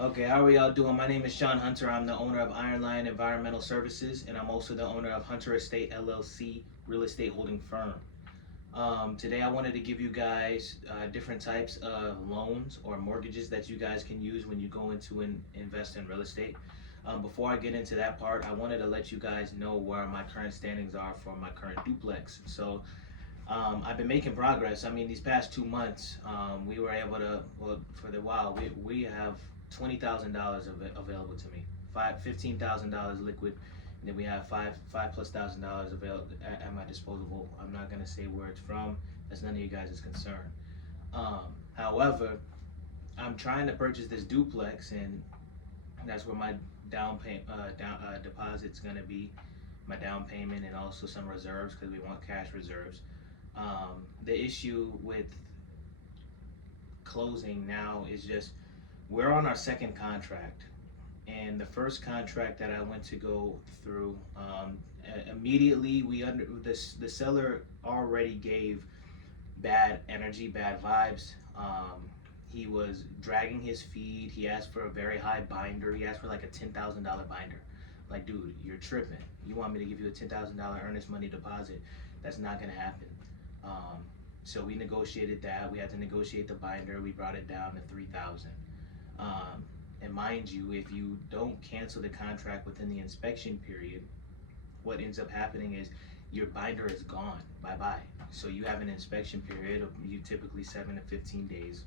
Okay, how are y'all doing? My name is Sean Hunter. I'm the owner of Iron Lion Environmental Services, and I'm also the owner of Hunter Estate LLC, real estate holding firm. Today, I wanted to give you guys different types of loans or mortgages that you guys can use when you go into invest in real estate. Before I get into that part, I wanted to let you guys know where my current standings are for my current duplex. I've been making progress. I mean, these past 2 months, we were able to, well, for the while, we have $20,000 available to me, $15,000 liquid, and then we have five plus $1,000 available at my disposal. I'm not gonna say where it's from. That's none of you guys' concern. However, I'm trying to purchase this duplex, and that's where my deposit's gonna be, my down payment, and also some reserves because we want cash reserves. The issue with closing now is just we're on our second contract, and the first contract that I went to go through, immediately the seller already gave bad energy, bad vibes. He was dragging his feet. He asked for a very high binder. He asked for like a $10,000 binder. Like, dude, you're tripping. You want me to give you a $10,000 earnest money deposit? That's not gonna happen. Um, so we negotiated that. We had to negotiate the binder. We brought it down to 3,000. And mind you, if you don't cancel the contract within the inspection period, what ends up happening is your binder is gone. Bye bye. So you have an inspection period of you typically 7 to 15 days,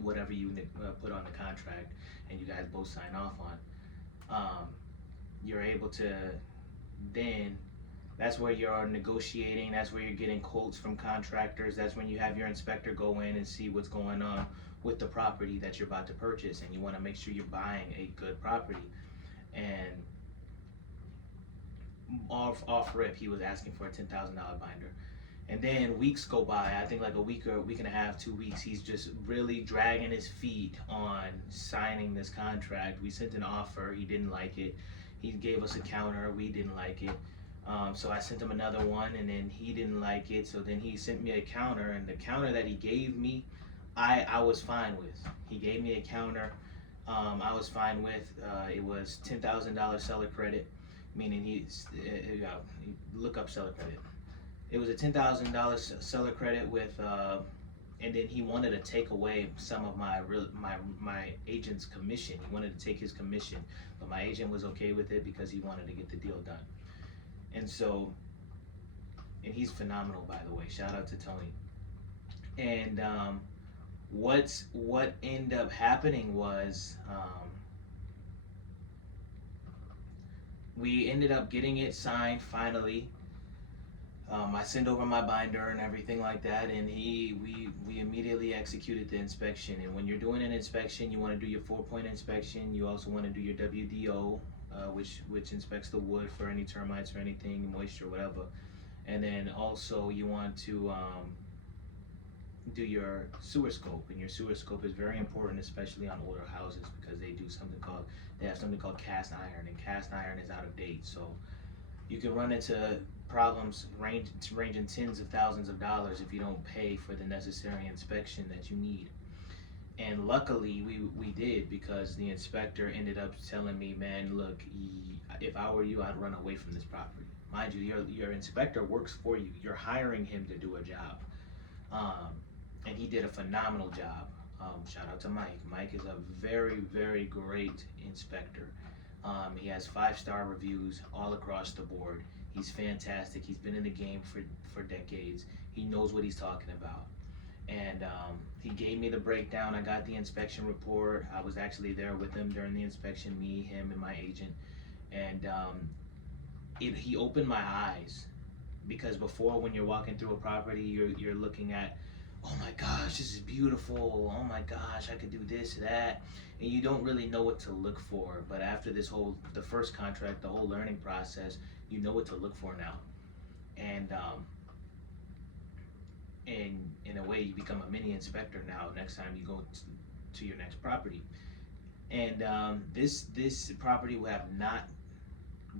whatever you put on the contract, and you guys both sign off on. You're able to then that's where you're negotiating, that's where you're getting quotes from contractors, that's when you have your inspector go in and see what's going on with the property that you're about to purchase, and you want to make sure you're buying a good property. And off rip, he was asking for a $10,000 binder. And then weeks go by, I think like a week or a week and a half, 2 weeks, he's just really dragging his feet on signing this contract. We sent an offer, he didn't like it. He gave us a counter, we didn't like it. So I sent him another one, and then he didn't like it. So then he sent me a counter, and the counter that he gave me, I was fine with. He gave me a counter, I was fine with. It was $10,000 seller credit, meaning look up seller credit. It was a $10,000 seller credit with, and then he wanted to take away some of my agent's commission. He wanted to take his commission, but my agent was okay with it because he wanted to get the deal done. And so, and he's phenomenal, by the way. Shout out to Tony. And what ended up happening was, we ended up getting it signed finally. I sent over my binder and everything like that, and we immediately executed the inspection. And when you're doing an inspection, you want to do your 4-point inspection. You also want to do your WDO, which inspects the wood for any termites or anything, moisture, whatever. And then also you want to do your sewer scope, and your sewer scope is very important, especially on older houses, because they have something called cast iron, and cast iron is out of date. So you can run into problems ranging tens of thousands of dollars if you don't pay for the necessary inspection that you need. And luckily we did, because the inspector ended up telling me, man, look, if I were you, I'd run away from this property. Mind you, your inspector works for you. You're hiring him to do a job. And he did a phenomenal job. Shout out to Mike. Mike is a very, very great inspector. He has 5-star reviews all across the board. He's fantastic. He's been in the game for decades. He knows what he's talking about. And he gave me the breakdown. I got the inspection report. I was actually there with him during the inspection, me, him, and my agent. And he opened my eyes, because before, when you're walking through a property, you're looking at, oh my gosh, this is beautiful. Oh my gosh, I could do this, that. And you don't really know what to look for. But after the first contract, the whole learning process, you know what to look for now. And in a way, you become a mini inspector now next time you go to your next property. And this property will have not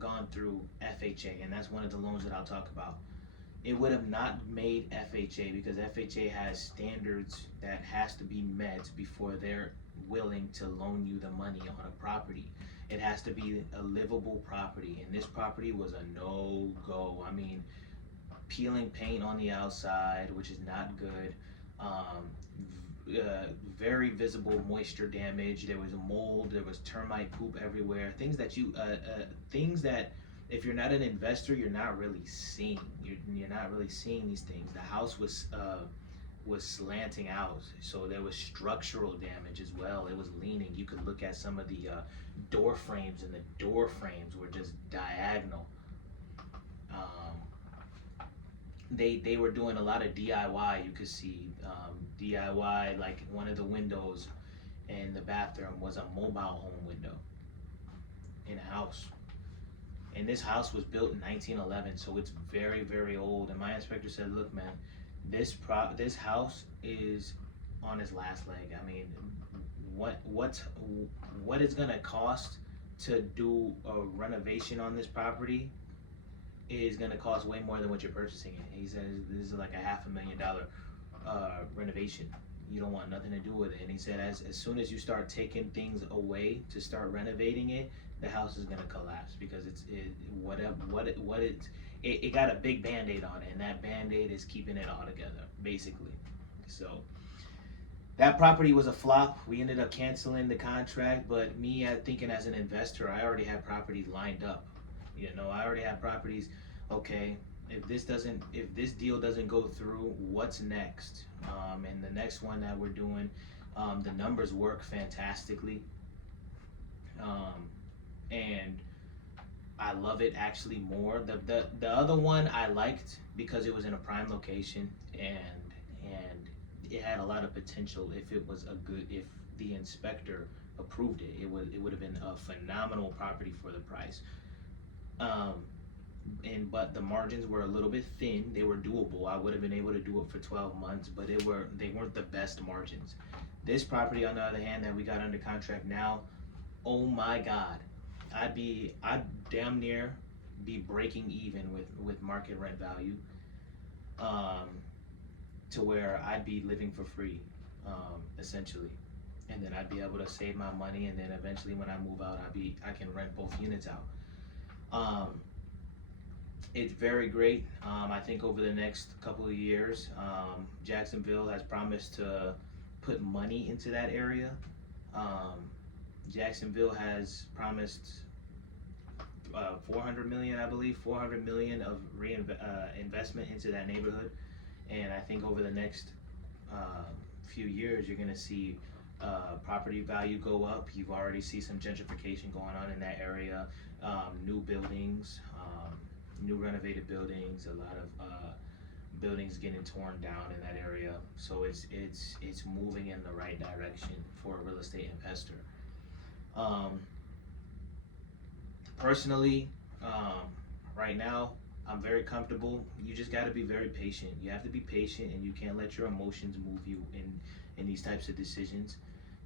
gone through FHA, and that's one of the loans that I'll talk about. it would have not made FHA, because FHA has standards that has to be met before they're willing to loan you the money on a property. It has to be a livable property, and this property was a no-go. I mean, peeling paint on the outside, which is not good. Um, Very visible moisture damage. There was mold. There was termite poop everywhere. Things that if you're not an investor, you're not really seeing. You're not really seeing these things. The house was slanting out, so there was structural damage as well. It was leaning. You could look at some of the door frames, and the door frames were just diagonal. Um, they were doing a lot of DIY. You could see DIY, like one of the windows in the bathroom was a mobile home window in a house. And this house was built in 1911, so it's very, very old. And my inspector said, "Look, man, this house is on its last leg. I mean, what it's gonna cost to do a renovation on this property is gonna cost way more than what you're purchasing it." He says this is like a $500,000 renovation. You don't want nothing to do with it. And he said as soon as you start taking things away to start renovating it, the house is gonna collapse, because it got a big band-aid on it, and that band-aid is keeping it all together, basically. So that property was a flop. We ended up canceling the contract, but me thinking as an investor, I already had properties lined up. I already had properties. Okay, if this deal doesn't go through, what's next? And the next one that we're doing, the numbers work fantastically, and I love it actually more. The other one I liked because it was in a prime location, and it had a lot of potential. If the inspector approved it, it would have been a phenomenal property for the price. But the margins were a little bit thin. They were doable. I would have been able to do it for 12 months, but they weren't the best margins. This property, on the other hand, that we got under contract now, oh my God, I'd damn near be breaking even with market rent value, to where I'd be living for free, essentially, and then I'd be able to save my money, and then eventually when I move out, I can rent both units out. It's very great. I think over the next couple of years, Jacksonville has promised to put money into that area. Jacksonville has promised 400 million, I believe, 400 million of investment into that neighborhood. And I think over the next few years, you're gonna see property value go up. You've already see some gentrification going on in that area. New buildings, new renovated buildings, a lot of buildings getting torn down in that area. So it's moving in the right direction for a real estate investor. Personally, right now, I'm very comfortable. You just got to be very patient. You have to be patient, and you can't let your emotions move you in these types of decisions.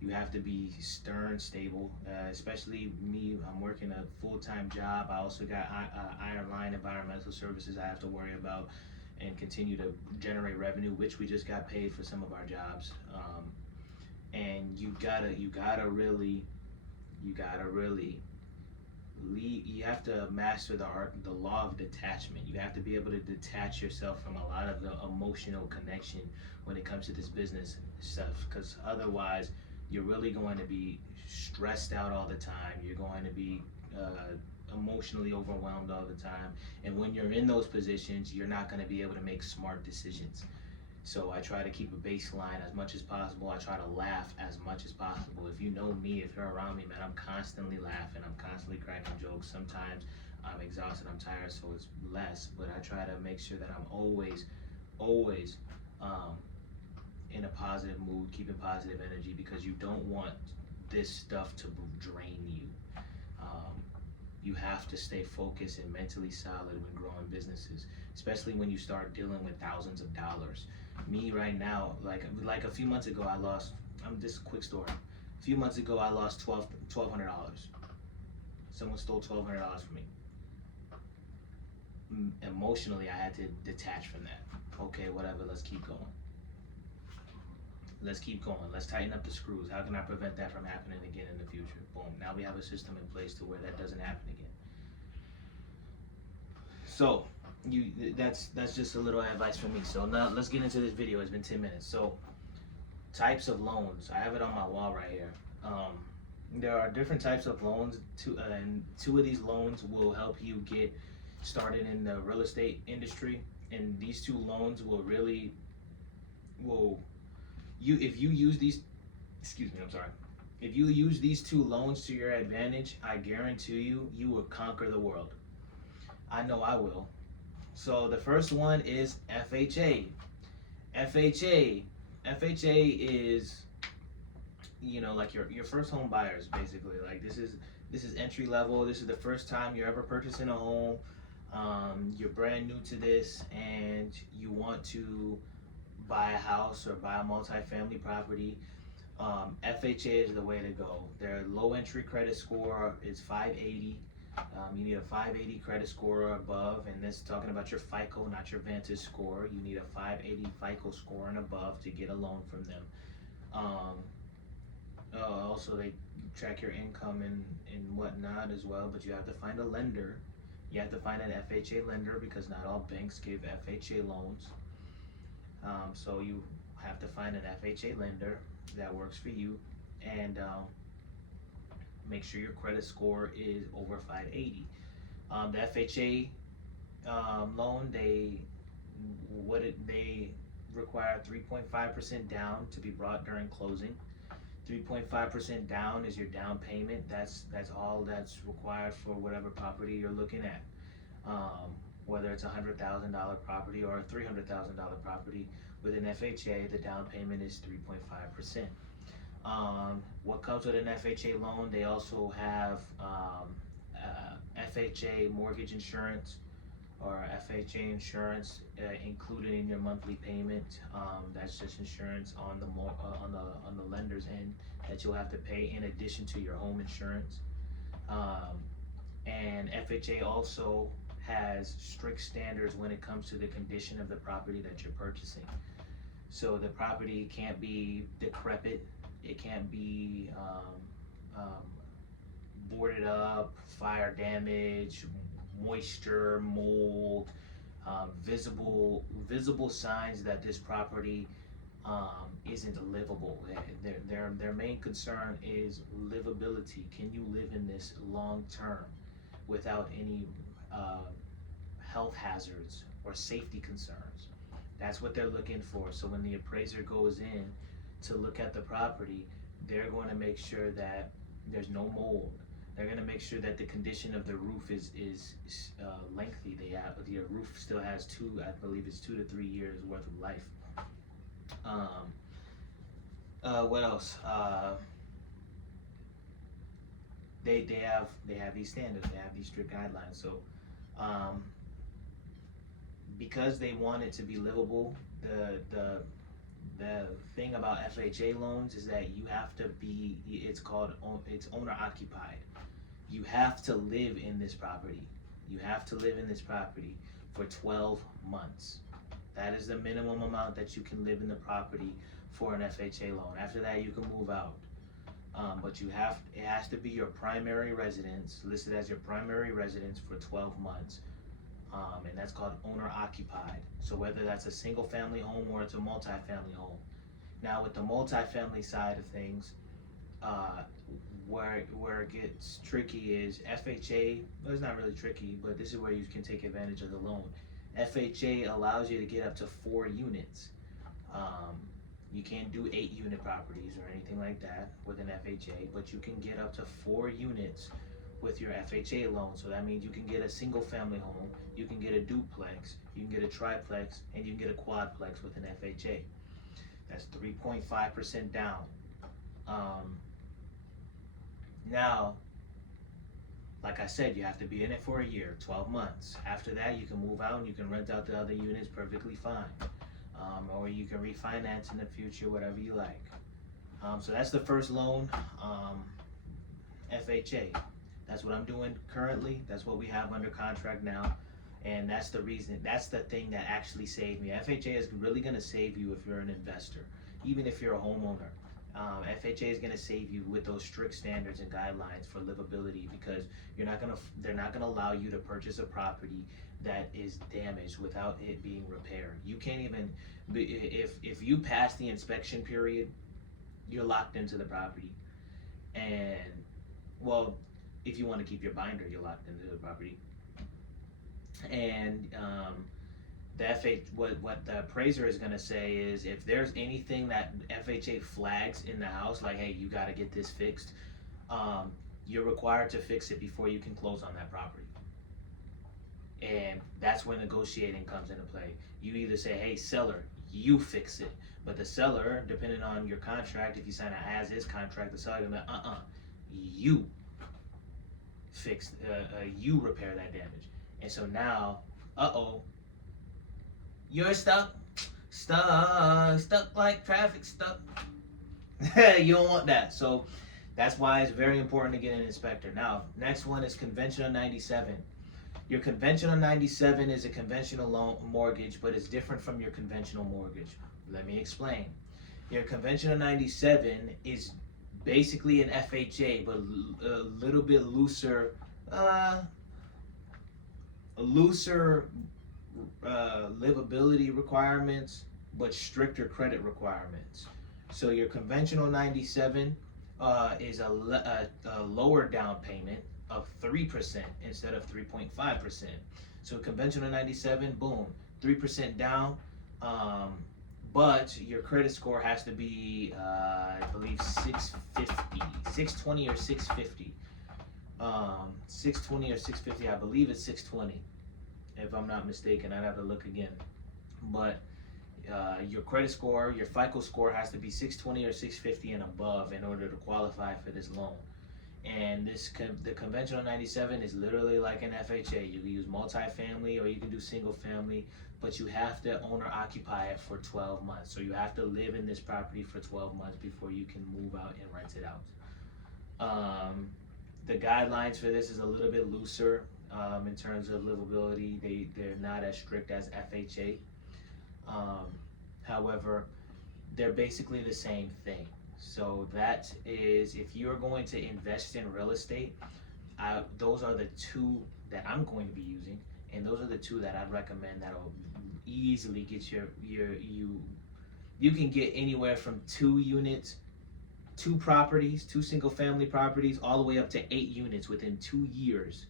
You have to be stern, stable. Especially me, I'm working a full-time job. I also got Iron Line Environmental Services I have to worry about and continue to generate revenue, which we just got paid for some of our jobs. And you have to master the art, the law of detachment. You have to be able to detach yourself from a lot of the emotional connection when it comes to this business stuff, because otherwise you're really going to be stressed out all the time. You're going to be emotionally overwhelmed all the time, and when you're in those positions, you're not going to be able to make smart decisions. So I try to keep a baseline as much as possible. I try to laugh as much as possible. If you know me, if you're around me, man, I'm constantly laughing. I'm constantly cracking jokes. Sometimes I'm exhausted, I'm tired, so it's less. But I try to make sure that I'm always in a positive mood, keeping positive energy, because you don't want this stuff to drain you. You have to stay focused and mentally solid when growing businesses, especially when you start dealing with thousands of dollars. Me right now, like a few months ago, this quick story. A few months ago, I lost $1,200. Someone stole $1,200 from me. emotionally I had to detach from that. Okay, whatever, let's keep going. Let's keep going. Let's tighten up the screws. How can I prevent that from happening again in the future? Boom. Now we have a system in place to where that doesn't happen again. So that's just a little advice from me. So now let's get into this video. It's been 10 minutes. So types of loans. I have it on my wall right here. There are different types of loans. And two of these loans will help you get started in the real estate industry. And these two loans will really if you use these, excuse me, I'm sorry. If you use these two loans to your advantage, I guarantee you will conquer the world. I know I will. So the first one is FHA. FHA is, like your first home buyers, basically. Like this is entry level. This is the first time you're ever purchasing a home. You're brand new to this, and you want to buy a house or buy a multi-family property. FHA is the way to go. Their low entry credit score is 580. You need a 580 credit score or above, and this is talking about your FICO, not your Vantage score. You need a 580 FICO score and above to get a loan from them. Also, they track your income and whatnot as well, but you have to find a lender. You have to find an FHA lender because not all banks give FHA loans. So you have to find an FHA lender that works for you, and make sure your credit score is over 580. The FHA loan, they require 3.5% down to be brought during closing. 3.5% down is your down payment. That's all that's required for whatever property you're looking at. Whether it's a $100,000 property or a $300,000 property with an FHA, the down payment is 3.5%. What comes with an FHA loan? They also have FHA mortgage insurance or FHA insurance included in your monthly payment. That's just insurance on the lender's end that you'll have to pay in addition to your home insurance. And FHA also has strict standards when it comes to the condition of the property that you're purchasing. So the property can't be decrepit, it can't be boarded up, fire damage, moisture, mold, visible signs that this property isn't livable. Their main concern is livability. Can you live in this long term without any health hazards or safety concerns? That's what they're looking for. So when the appraiser goes in to look at the property, they're going to make sure that there's no mold. They're going to make sure that the condition of the roof is lengthy. The roof still has I believe it's 2 to 3 years worth of life. What else? They have these standards. They have these strict guidelines. So because they want it to be livable, the thing about FHA loans is that you have to be, it's owner occupied. You have to live in this property. You have to live in this property for 12 months. That is the minimum amount that you can live in the property for an FHA loan. After that, you can move out. But it has to be your primary residence, listed as your primary residence for 12 months. And that's called owner occupied. So whether that's a single family home or it's a multi-family home. Now with the multi-family side of things, where it gets tricky is FHA, well, it's not really tricky, but this is where you can take advantage of the loan. FHA allows you to get up to 4 units. You can't do 8-unit properties or anything like that with an FHA, but you can get up to 4 units with your FHA loan. So that means you can get a single family home, you can get a duplex, you can get a triplex, and you can get a quadplex with an FHA. That's 3.5% down. Now, like I said, you have to be in it for a year, 12 months. After that, you can move out and you can rent out the other units perfectly fine. Or you can refinance in the future, whatever you like. So that's the first loan, FHA. That's what I'm doing currently. That's what we have under contract now. And that's the reason, that's the thing that actually saved me. FHA is really going to save you if you're an investor, even if you're a homeowner. FHA is going to save you with those strict standards and guidelines for livability, because they're not gonna allow you to purchase a property that is damaged without it being repaired. You can't even, if you pass the inspection period, you're locked into the property. And well, if you want to keep your binder, you're locked into the property. And the what the appraiser is going to say is, if there's anything that FHA flags in the house, like, hey, you got to get this fixed, you're required to fix it before you can close on that property. And that's where negotiating comes into play. You either say, hey, seller, you fix it. But the seller, depending on your contract, if you sign an as-is contract, the seller gonna be, you fix, you repair that damage. And so now, you're stuck like traffic stuck. You don't want that. So that's why it's very important to get an inspector. Now, next one is conventional 97. Your conventional 97 is a conventional loan mortgage, but it's different from your conventional mortgage. Let me explain. Your conventional 97 is basically an FHA, but a little bit looser, livability requirements, but stricter credit requirements. So your conventional 97 is a lower down payment of 3% instead of 3.5%. So conventional 97, boom, 3% down, but your credit score has to be, I believe, 620 or 650. 620 or 650, I believe it's 620, if I'm not mistaken. I'd have to look again. But your credit score, your FICO score has to be 620 or 650 and above in order to qualify for this loan. And the conventional 97 is literally like an FHA. You can use multifamily or you can do single family, but you have to owner occupy it for 12 months. So you have to live in this property for 12 months before you can move out and rent it out. The guidelines for this is a little bit looser in terms of livability. They're not as strict as FHA. However, they're basically the same thing. So that is, if you're going to invest in real estate, those are the two that I'm going to be using, and those are the two that I'd recommend that'll easily get you can get anywhere from 2 units, 2 properties, 2 single family properties, all the way up to 8 units within 2 years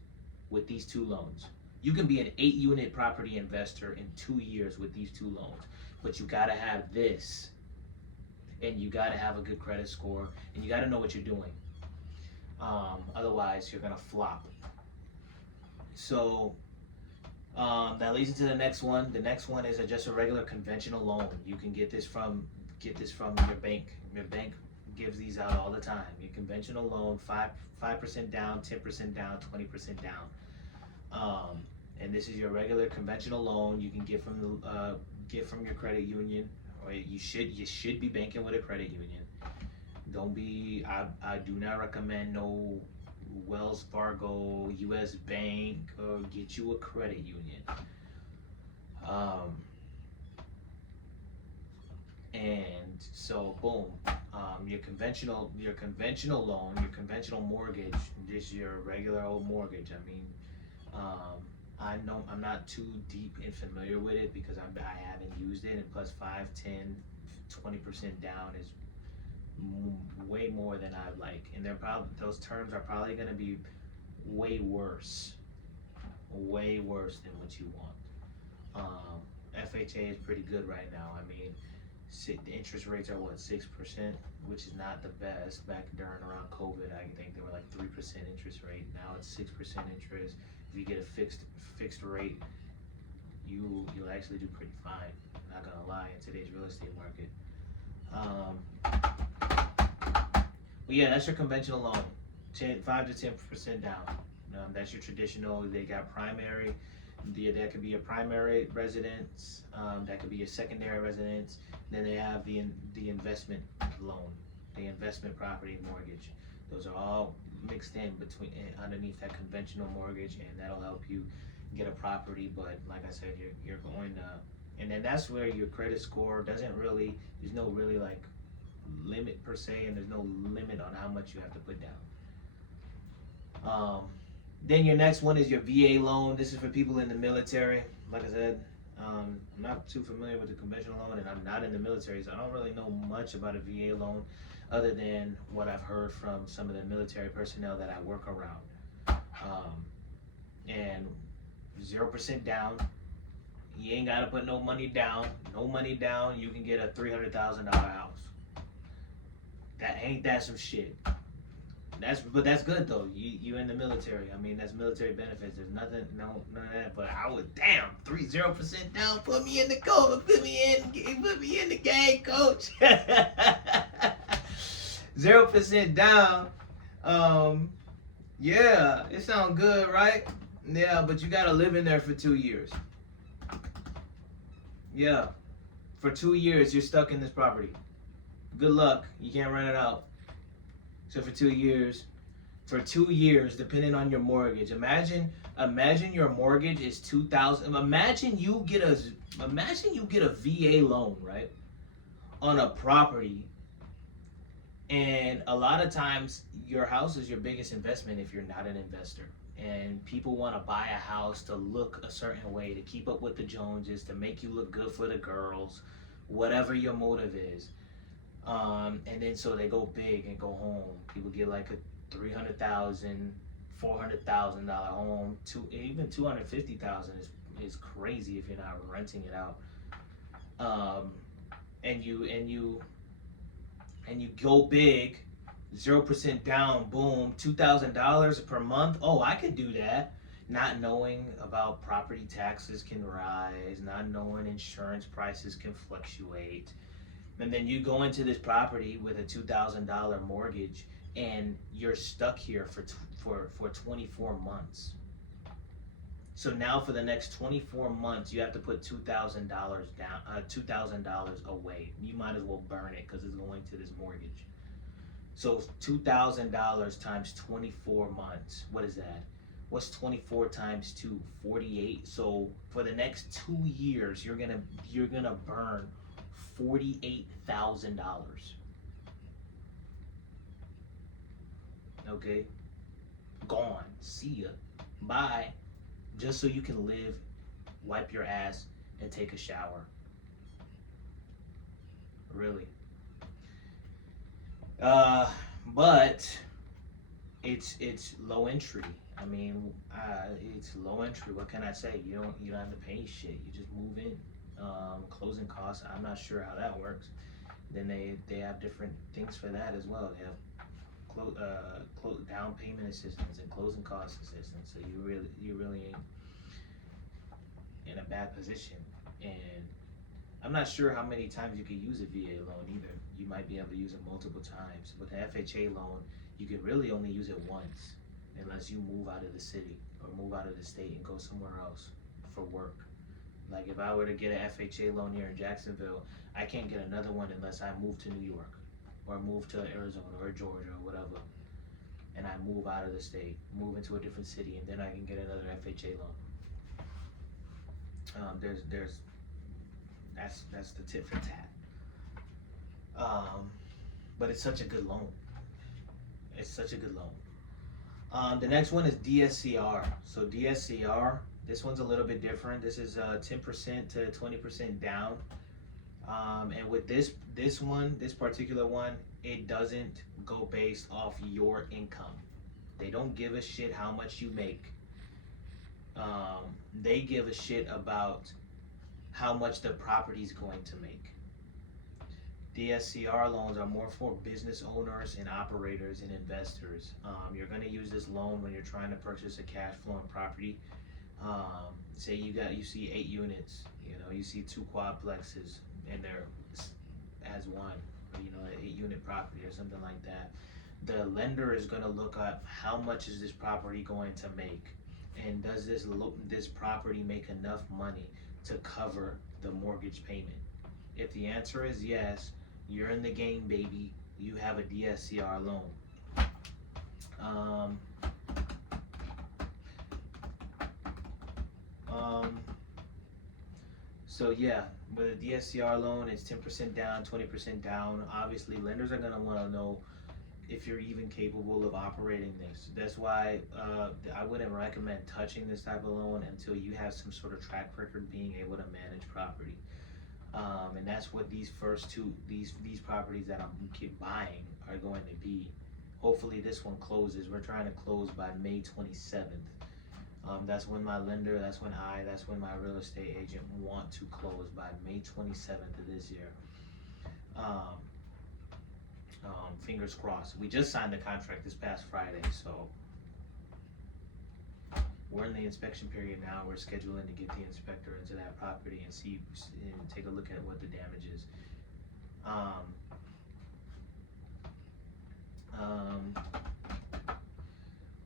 with these 2 loans. You can be an 8-unit property investor in 2 years with these 2 loans, but you gotta have this. And you got to have a good credit score, and you got to know what you're doing. Otherwise, you're gonna flop. So that leads into the next one. The next one is just a regular conventional loan. You can get this from your bank. Your bank gives these out all the time. Your conventional loan, 5% down, 10% down, 20% down. And this is your regular conventional loan. You can get from your credit union. Or you should be banking with a credit union. Don't be, I do not recommend no Wells Fargo, US Bank, or get you a credit union. And so boom, your conventional loan, your conventional mortgage, just your regular old mortgage. I mean, I know I'm not too deep and familiar with it because I haven't used it, and plus 5, 10, 20% down is way more than I'd like, and those terms are probably going to be way worse than what you want. FHA is pretty good right now. I mean, the interest rates are 6%, which is not the best. Back around COVID, I think they were like 3% interest rate. Now it's 6% interest. If you get a fixed rate, you'll actually do pretty fine. I'm not gonna lie, in today's real estate market. But yeah, that's your conventional loan, 5 to 10% down. That's your traditional. They got primary. That could be a primary residence. That could be a secondary residence. Then they have the investment loan, the investment property mortgage. Those are all mixed in underneath that conventional mortgage, and that'll help you get a property, but like I said, you're going to, and then that's where your credit score doesn't really, there's no really like limit per se, and there's no limit on how much you have to put down. Then your next one is your VA loan. This is for people in the military. Like I said, I'm not too familiar with the conventional loan, and I'm not in the military, so I don't really know much about a VA loan other than what I've heard from some of the military personnel that I work around. And 0% down. You ain't gotta put no money down. No money down. You can get a $300,000 house. That ain't that some shit. But that's good though. You in the military. I mean, that's military benefits. There's none of that. But I would 0% down. Put me in the coach. Put me in the game, coach. 0% down. Yeah, it sounds good, right? Yeah, but you gotta live in there for 2 years. Yeah, for 2 years you're stuck in this property. Good luck. You can't rent it out. So for 2 years, depending on your mortgage, imagine your mortgage is $2,000. Imagine you get a VA loan, right, on a property, and a lot of times your house is your biggest investment if you're not an investor. And people want to buy a house to look a certain way, to keep up with the Joneses, to make you look good for the girls, whatever your motive is. And then so they go big and go home. People get like a $300,000, $400,000 home. Even $250,000 is crazy if you're not renting it out. And you go big, 0% down, boom, $2,000 per month. Oh, I could do that. Not knowing about property taxes can rise, not knowing insurance prices can fluctuate. And then you go into this property with a $2,000 mortgage, and you're stuck here for 24 months. So now for the next 24 months, you have to put $2,000 down, $2,000 away. You might as well burn it because it's going to this mortgage. So $2,000 times 24 months. What is that? What's 24 times 2? 48. So for the next 2 years, you're gonna burn $48,000. Okay, gone. See ya. Bye. Just so you can live, wipe your ass, and take a shower. Really. But it's low entry. I mean, it's low entry. What can I say? You don't have to pay shit. You just move in. Closing costs, I'm not sure how that works. Then they have different things for that as well. They have down payment assistance and closing cost assistance. So you really ain't in a bad position. And I'm not sure how many times you can use a VA loan either. You might be able to use it multiple times. With the FHA loan, you can really only use it once, unless you move out of the city or move out of the state and go somewhere else for work. Like if I were to get an FHA loan here in Jacksonville, I can't get another one unless I move to New York or move to Arizona or Georgia or whatever, and I move out of the state, move into a different city, and then I can get another FHA loan. That's the tit for tat. But it's such a good loan. It's such a good loan. The next one is DSCR. So DSCR, this one's a little bit different. This is 10% to 20% down. And with this particular one, it doesn't go based off your income. They don't give a shit how much you make. They give a shit about how much the property's going to make. DSCR loans are more for business owners and operators and investors. You're going to use this loan when you're trying to purchase a cash flowing property. Say you see 8 units, you see 2 quadplexes, and they're as one, an 8-unit property or something like that. The lender is going to look up how much is this property going to make, and does this property make enough money to cover the mortgage payment? If the answer is yes, you're in the game, baby. You have a DSCR loan. So yeah, with a DSCR loan, it's 10% down, 20% down. Obviously, lenders are gonna want to know if you're even capable of operating this. That's why I wouldn't recommend touching this type of loan until you have some sort of track record being able to manage property. And that's what these first two these properties that I'm keep buying are going to be. Hopefully, this one closes. We're trying to close by May 27th. That's when my lender, that's when my real estate agent want to close by May 27th of this year. Um, Fingers crossed. We just signed the contract this past Friday, so we're in the inspection period now. We're scheduling to get the inspector into that property and see and take a look at what the damage is.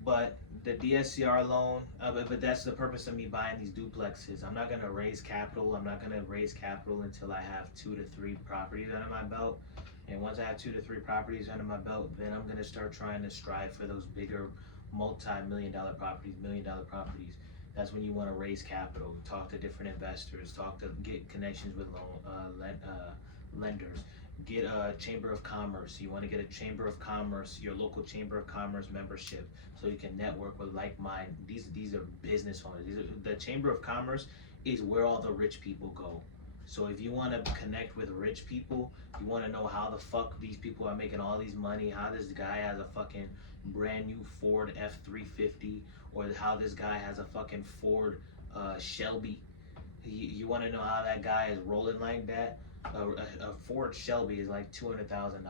But the DSCR loan, but that's the purpose of me buying these duplexes. I'm not gonna raise capital. I'm not gonna raise capital until I have 2 to 3 properties under my belt. And once I have 2 to 3 properties under my belt, then I'm gonna start trying to strive for those bigger multi-million-dollar properties, million-dollar properties. That's when you want to raise capital, talk to different investors, get connections with lenders, get a chamber of commerce. You want to get a chamber of commerce, your local chamber of commerce membership, so you can network with like-minded. These are business owners. The chamber of commerce is where all the rich people go. So if you want to connect with rich people, you want to know how the fuck these people are making all these money, how this guy has a fucking brand new Ford F-350, or how this guy has a fucking Ford Shelby. You want to know how that guy is rolling like that? A Ford Shelby is like $200,000.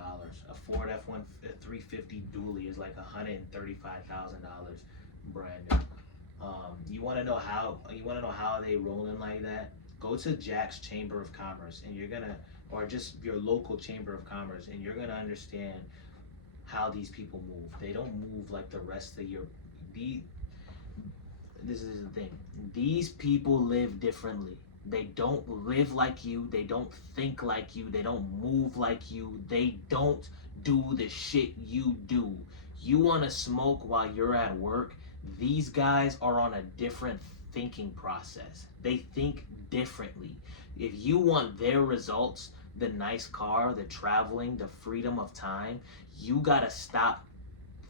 A Ford F-350 dually is like $135,000 brand new. You want to know how they rolling like that? Go to Jack's Chamber of Commerce, and you're gonna, or just your local Chamber of Commerce, and you're gonna understand how these people move. They don't move like the rest of this is the thing. These people live differently. They don't live like you. They don't think like you. They don't move like you. They don't do the shit you do. You want to smoke while you're at work. These guys are on a different thinking process. They think differently. If you want their results, the nice car, the traveling, the freedom of time, you gotta stop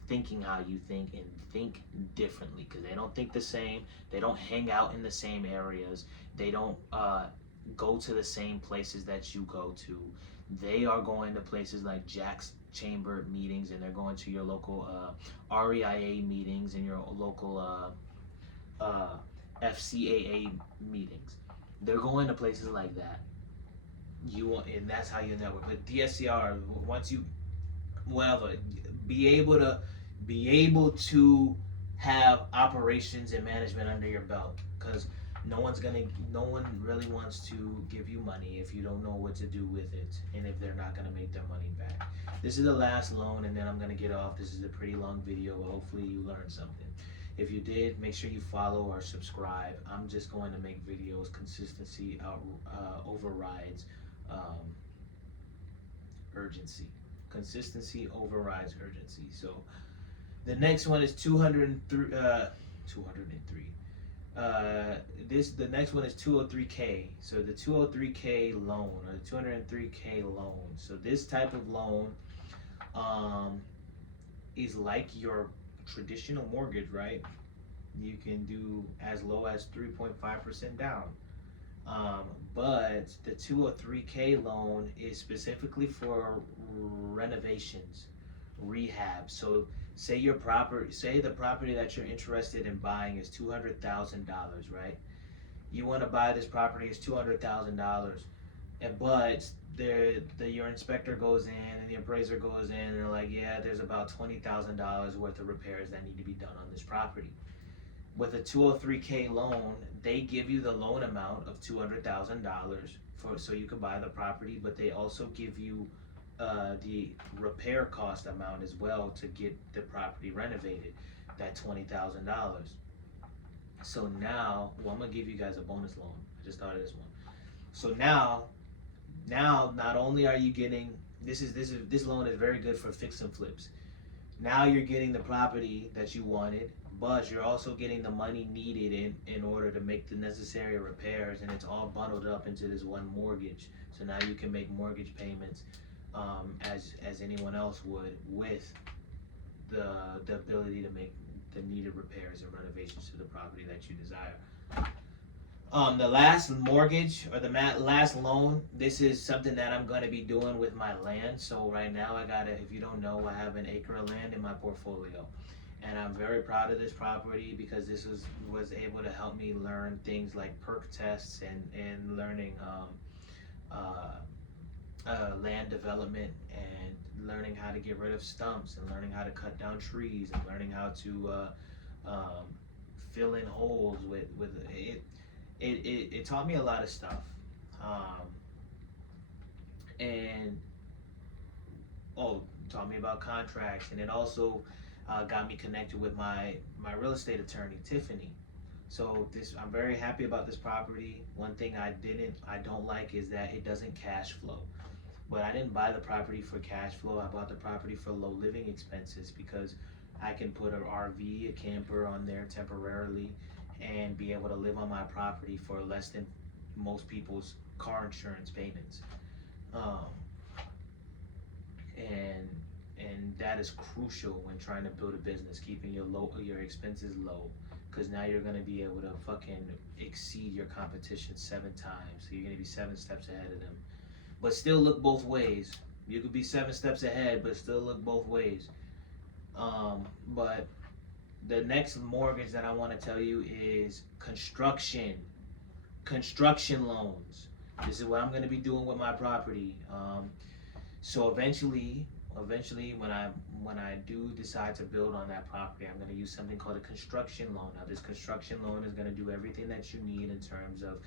thinking how you think and think differently, because they don't think the same. They don't hang out in the same areas. They don't go to the same places that you go to. They are going to places like Jack's Chamber meetings, and they're going to your local REIA meetings and your local FCAA meetings. They're going to places like that. And that's how you network. But DSCR, once you, whatever, be able to have operations and management under your belt, because no one really wants to give you money if you don't know what to do with it, and if they're not gonna make their money back. This is the last loan, and then I'm gonna get off. This is a pretty long video, but hopefully you learned something. If you did, make sure you follow or subscribe. I'm just going to make videos. Consistency overrides urgency. Consistency overrides urgency. So the next one is 203. The next one is 203K. So the 203K loan, or the 203K loan. So this type of loan is like your traditional mortgage, right? You can do as low as 3.5% down. But the 203K loan is specifically for renovations, rehab. So say the property that you're interested in buying is $200,000, right? You want to buy this property is $200,000, but your inspector goes in and the appraiser goes in and they're like, yeah, there's about $20,000 worth of repairs that need to be done on this property. With a 203K loan, they give you the loan amount of $200,000 so you can buy the property, but they also give you the repair cost amount as well to get the property renovated, that $20,000. So now, I'm gonna give you guys a bonus loan. I just thought of this one. So now not only are you getting this loan is very good for fix and flips. Now you're getting the property that you wanted, but you're also getting the money needed in order to make the necessary repairs, and it's all bundled up into this one mortgage. So now you can make mortgage payments as anyone else would, with the ability to make the needed repairs and renovations to the property that you desire. The last mortgage or the last loan, this is something that I'm gonna be doing with my land. So right now I got if you don't know, I have an acre of land in my portfolio. And I'm very proud of this property because this was able to help me learn things like perk tests and learning land development and learning how to get rid of stumps and learning how to cut down trees and learning how to um, fill in holes with it. It taught me a lot of stuff, and taught me about contracts, and it also got me connected with my real estate attorney, Tiffany. So this, I'm very happy about this property. One thing I don't like is that it doesn't cash flow. But I didn't buy the property for cash flow. I bought the property for low living expenses because I can put an RV, a camper on there temporarily and be able to live on my property for less than most people's car insurance payments. Um, and and that is crucial when trying to build a business, keeping your expenses low, because now you're gonna be able to fucking exceed your competition 7 times. So you're gonna be 7 steps ahead of them, but still look both ways. You could be 7 steps ahead, but still look both ways. But the next mortgage that I want to tell you is construction loans. This is what I'm going to be doing with my property. So eventually, when I do decide to build on that property, I'm going to use something called a construction loan. Now, this construction loan is going to do everything that you need in terms of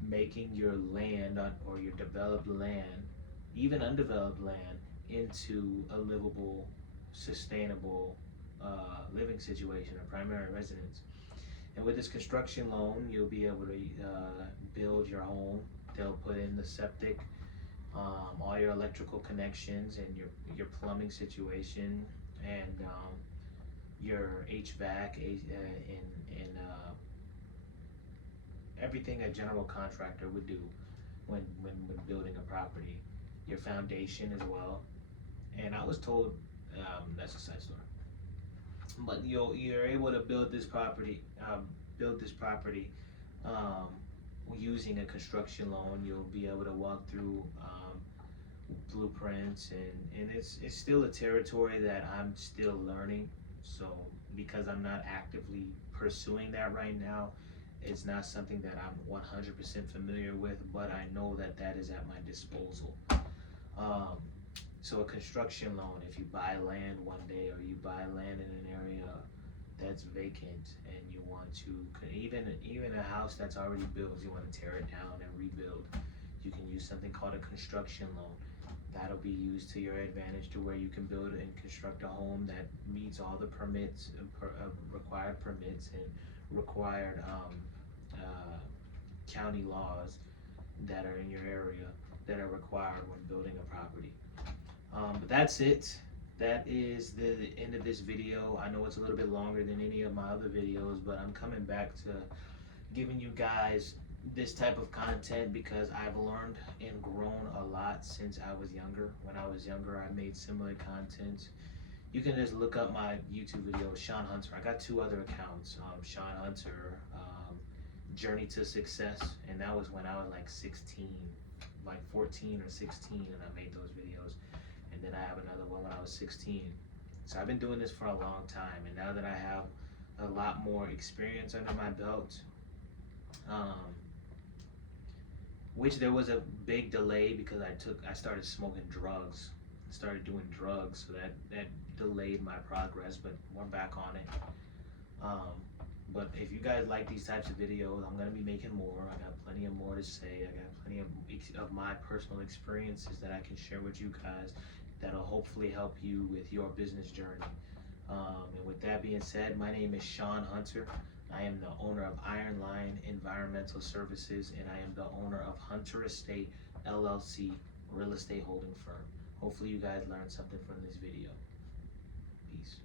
making your land or your developed land, even undeveloped land, into a livable, sustainable living situation or primary residence. And with this construction loan, you'll be able to build your home. They'll put in the septic, all your electrical connections, and your plumbing situation, and your HVAC, and everything a general contractor would do when building a property. Your foundation as well. And I was told, that's a side story, but you're able to build this property using a construction loan. You'll be able to walk through blueprints, and it's still a territory that I'm still learning. So because I'm not actively pursuing that right now, it's not something that I'm 100% familiar with, but I know that that is at my disposal. Um, so a construction loan, if you buy land one day or you buy land in an area that's vacant and you want to, even a house that's already built, you want to tear it down and rebuild, you can use something called a construction loan. That'll be used to your advantage, to where you can build and construct a home that meets all the permits, required permits and required county laws that are in your area that are required when building a property. But that's it. That is the end of this video. I know it's a little bit longer than any of my other videos, but I'm coming back to giving you guys this type of content because I've learned and grown a lot since I was younger. When I was younger, I made similar content. You can just look up my YouTube video, Sean Hunter. I got 2 other accounts, Sean Hunter, Journey to Success, and that was when I was like 16, like 14 or 16, and I made those videos. And then I have another one when I was 16. So I've been doing this for a long time, and now that I have a lot more experience under my belt, which there was a big delay because I started smoking drugs, started doing drugs, so that delayed my progress, but we're back on it. But if you guys like these types of videos, I'm gonna be making more. I got plenty of more to say. I got plenty of my personal experiences that I can share with you guys that'll hopefully help you with your business journey. And with that being said, my name is Sean Hunter. I am the owner of Iron Line Environmental Services, and I am the owner of Hunter Estate LLC, real estate holding firm. Hopefully you guys learned something from this video. Peace.